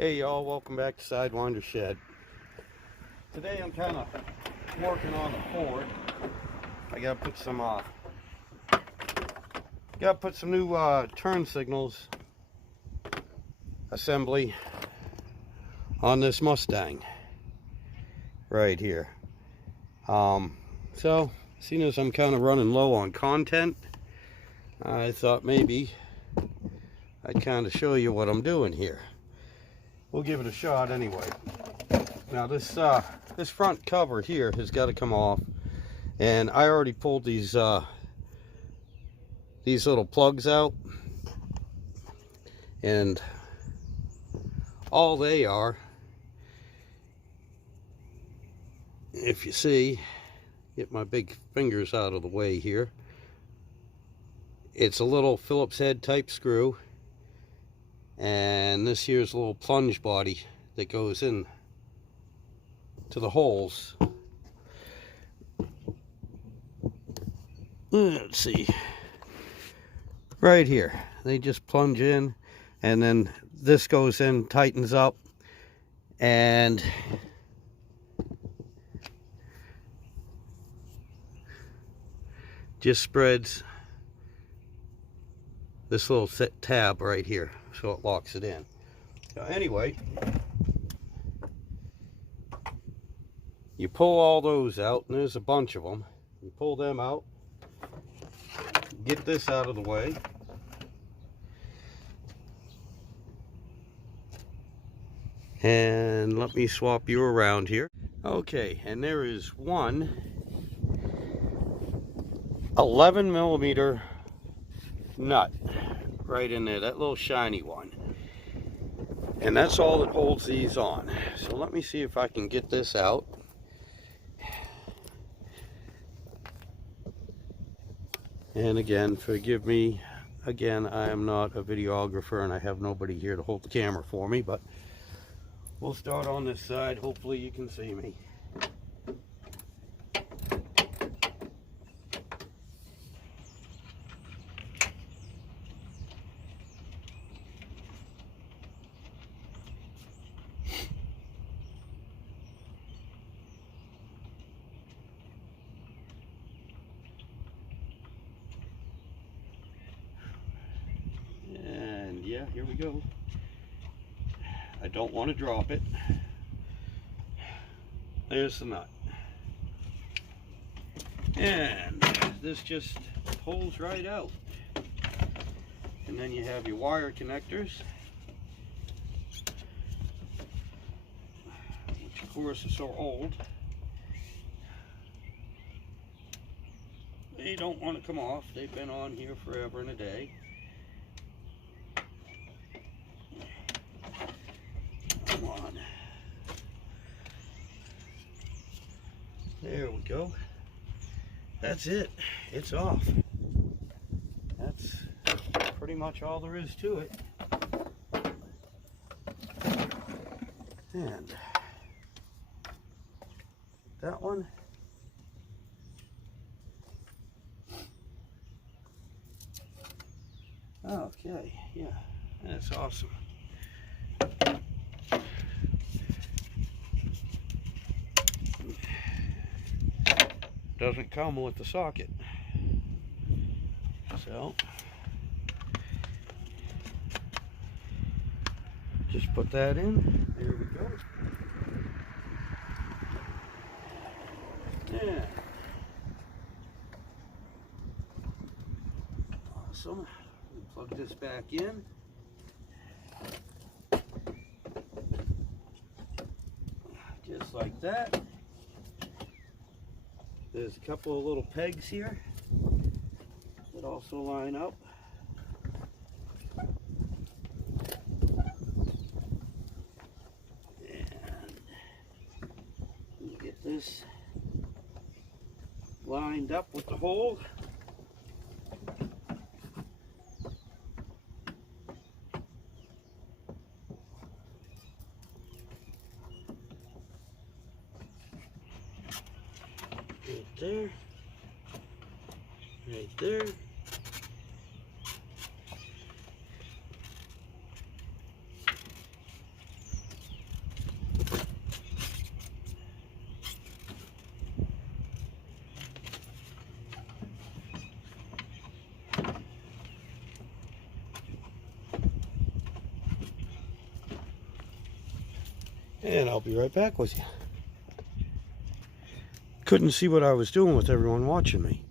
Hey y'all, welcome back to Sidewynders Shed. Today I'm kind of working on the Ford. I gotta put some new turn signals assembly on this Mustang right here. So seeing as I'm kind of running low on content, I thought maybe I'd kind of show you what I'm doing here. We'll give it a shot anyway. Now this front cover here has got to come off, and I already pulled these little plugs out, and all they are, if you see, get my big fingers out of the way here, it's a little Phillips head type screw, and this here's a little plunge body that goes in to the holes. Let's see, right here they just plunge in, and then this goes in, tightens up, and just spreads this little tab right here, so it locks it in. So anyway, you pull all those out, and there's a bunch of them. You pull them out, get this out of the way, and let me swap you around here. Okay, and there is one 11mm nut right in there, that little shiny one, and that's all that holds these on. So let me see if I can get this out. And again, forgive me, again, I am not a videographer and I have nobody here to hold the camera for me, but we'll start on this side. Hopefully you can see me. And yeah, here we go. I don't want to drop it. There's the nut. And this just pulls right out. And then you have your wire connectors, which of course are so old, they don't want to come off. They've been on here forever and a day. Come on. There we go. That's it. It's off. That's pretty much all there is to it. And that one, okay, yeah, that's awesome. Doesn't come with the socket, so just put that in. There we go. Yeah, awesome. Plug this back in. Just like that. There's a couple of little pegs here that also line up. And you get this lined up with the hole. Right there, right there. and I'll be right back with you. Couldn't see what I was doing with everyone watching me,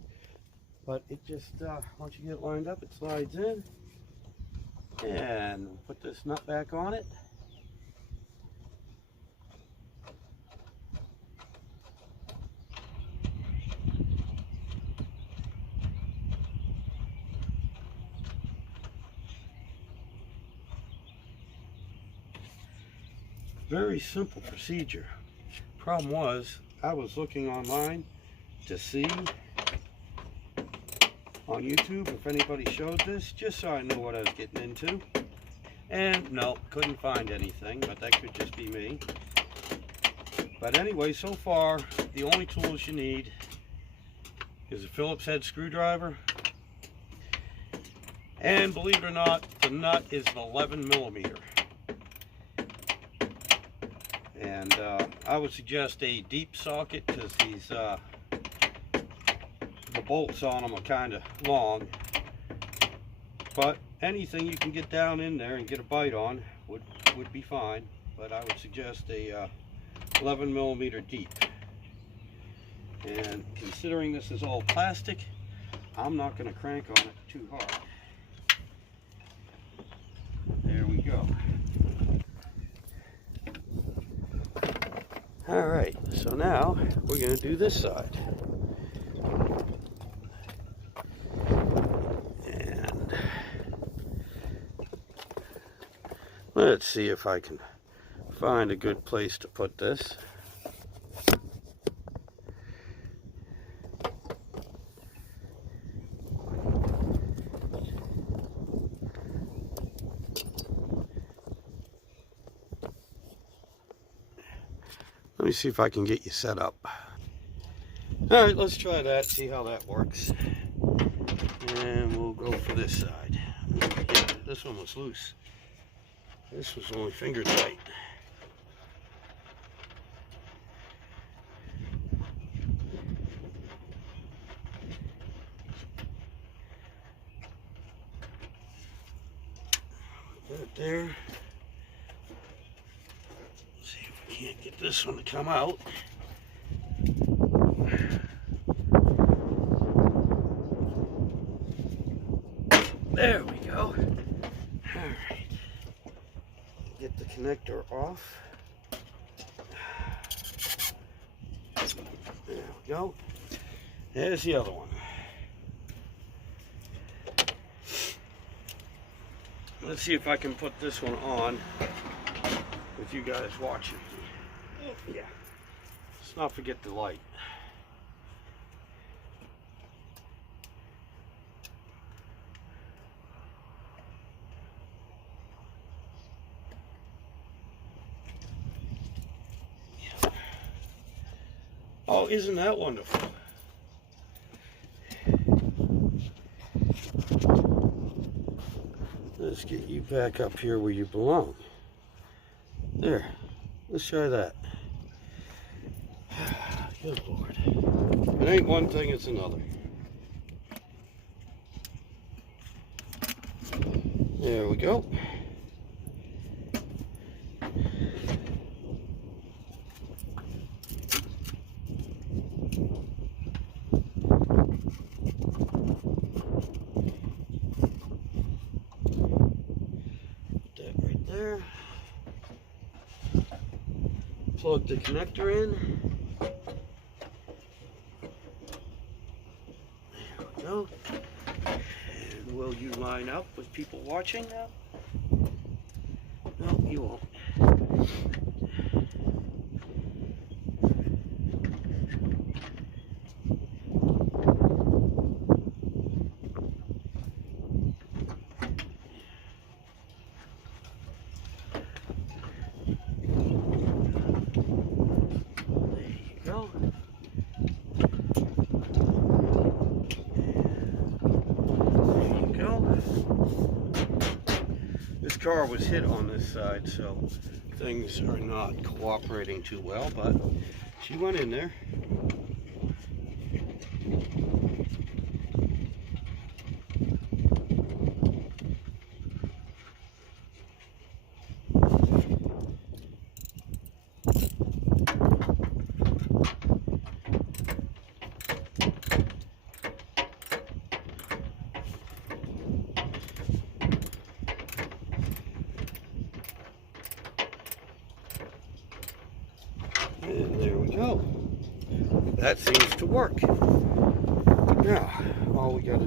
but it just once you get it lined up, it slides in, and put this nut back on it. Very simple procedure. Problem was, I was looking online to see on YouTube if anybody showed this, just so I knew what I was getting into. And no, couldn't find anything, but that could just be me. But anyway, so far, the only tools you need is a Phillips head screwdriver. And believe it or not, the nut is an 11mm. And I would suggest a deep socket, because these the bolts on them are kind of long. But anything you can get down in there and get a bite on would be fine. But I would suggest a 11mm deep. And considering this is all plastic, I'm not going to crank on it too hard. There we go. Alright, so now we're going to do this side. And let's see if I can find a good place to put this. Let me see if I can get you set up. All right, let's try that, see how that works. And we'll go for this side. Yeah, this one was loose. This was only finger tight. Put it there. Can't get this one to come out. There we go. Alright. Get the connector off. There we go. There's the other one. Let's see if I can put this one on with you guys watching. Yeah, let's not forget the light. Yeah. Oh, isn't that wonderful? Let's get you back up here where you belong. There, let's try that. Good Lord. It ain't one thing, it's another. There we go. Put that right there. Plug the connector in. Go. And will you line up with people watching now? No, you won't. There you go. This car was hit on this side, so things are not cooperating too well, but she went in there. And there we go. That seems to work. Now, all we got to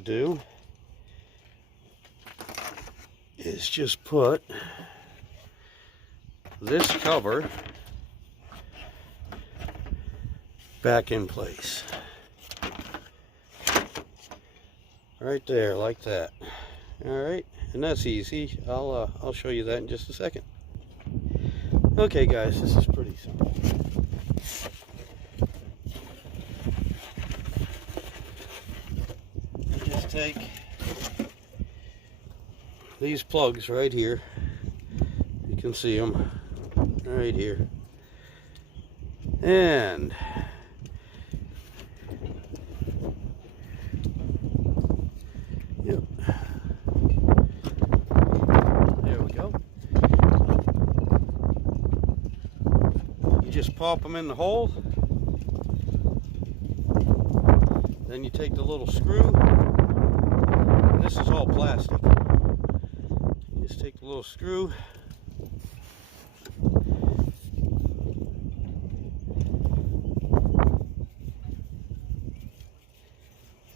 do is just put this cover back in place. Right there, like that. Alright, and that's easy. I'll show you that in just a second. Okay guys, this is pretty simple. Just take these plugs right here. You can see them right here. And yep. There we go. You just pop them in the hole. Then you take the little screw. This is all plastic. You just take the little screw.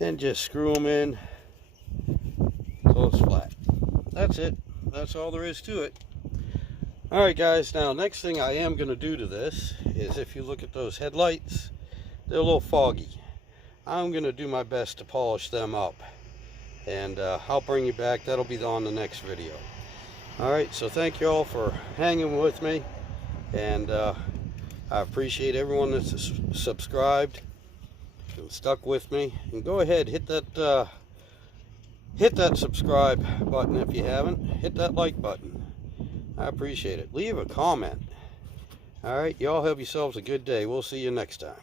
And just screw them in so it's flat. That's it. That's all there is to it. Alright guys, now next thing I am going to do to this is, if you look at those headlights, they're a little foggy. I'm going to do my best to polish them up, and I'll bring you back. That'll be on the next video. Alright, so thank you all for hanging with me, and I appreciate everyone that's subscribed and stuck with me. And go ahead, hit that subscribe button if you haven't. Hit that like button. I appreciate it. Leave a comment. Alright, y'all have yourselves a good day. We'll see you next time.